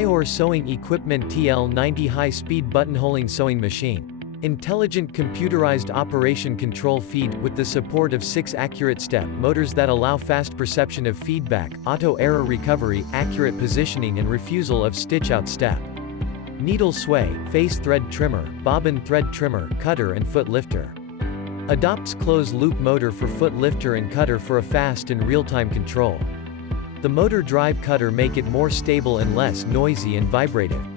Tailleur sewing equipment TL90 high-speed buttonholing sewing machine. Intelligent computerized operation control feed, with the support of 6 accurate step motors that allow fast perception of feedback, auto error recovery, accurate positioning and refusal of stitch out step. Needle sway, face thread trimmer, bobbin thread trimmer, cutter and foot lifter. Adopts closed loop motor for foot lifter and cutter for a fast and real-time control. The motor drive cutter make it more stable and less noisy and vibrative.